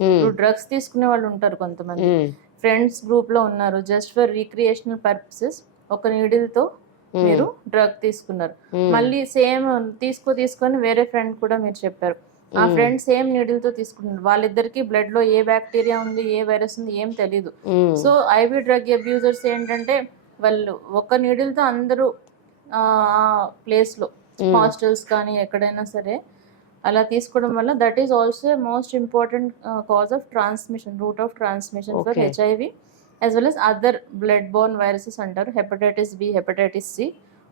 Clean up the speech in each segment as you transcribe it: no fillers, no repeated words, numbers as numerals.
ఇప్పుడు డ్రగ్స్ తీసుకునే వాళ్ళు ఉంటారు కొంతమంది, ఫ్రెండ్స్ గ్రూప్లో ఉన్నారు, జస్ట్ ఫర్ రీక్రియేషనల్ పర్పసెస్ ఒక నీడిల్తో మీరు డ్రగ్ తీసుకున్నారు, మళ్ళీ సేమ్ తీసుకొని వేరే ఫ్రెండ్ కూడా మీరు చెప్పారు, ఆ ఫ్రెండ్ సేమ్ నీడిల్తో తీసుకున్నారు, వాళ్ళిద్దరికి బ్లడ్లో ఏ బ్యాక్టీరియా ఉంది ఏ వైరస్ ఉంది ఏం తెలీదు. సో ఐవి డ్రగ్ అబ్యూజర్స్ ఏంటంటే వాళ్ళు ఒక నీడిల్తో అందరూ ఆ ప్లేస్లో హాస్టల్స్ కానీ ఎక్కడైనా సరే అలా తీసుకోవడం వల్ల that is also most important cause of transmission, route of transmission for HIV as well as other blood borne viruses అంటారు, hepatitis B, hepatitis C,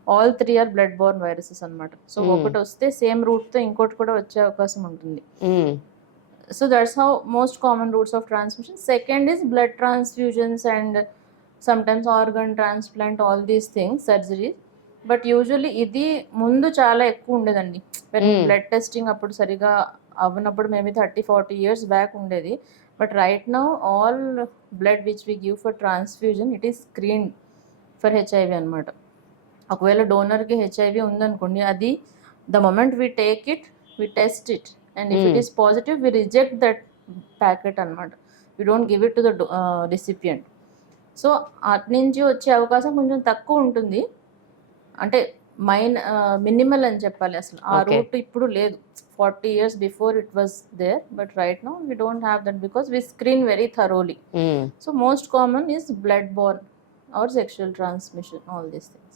all 3 are blood borne viruses అనమాట. సో ఒకటి వస్తే సేమ్ రూట్తో ఇంకోటి కూడా వచ్చే అవకాశం ఉంటుంది. So that's how most common routes of transmission. Second is blood transfusions and sometimes organ transplant, all these things, surgeries. But usually ఇది ముందు చాలా ఎక్కువ ఉండేదండి, బ్లడ్ టెస్టింగ్ అప్పుడు సరిగా అవ్వనప్పుడు మేబీ 30-40 years బ్యాక్ ఉండేది. But right now all blood which we give for transfusion it is screened for HIV అనమాట. ఒకవేళ డోనర్కి హెచ్ఐవి ఉందనుకోండి, అది the moment we take it we test it and if it is positive we reject that packet అనమాట, we don't give it to the recipient. So అటు నుంచి వచ్చే అవకాశం కొంచెం తక్కువ ఉంటుంది, అంటే మినిమల్ అని చెప్పాలి. అసలు ఆ రూట్ ఇప్పుడు లేదు, 40 years before it was there, but right now we don't have that because we screen very thoroughly. So most common is blood borne or sexual transmission, all these things.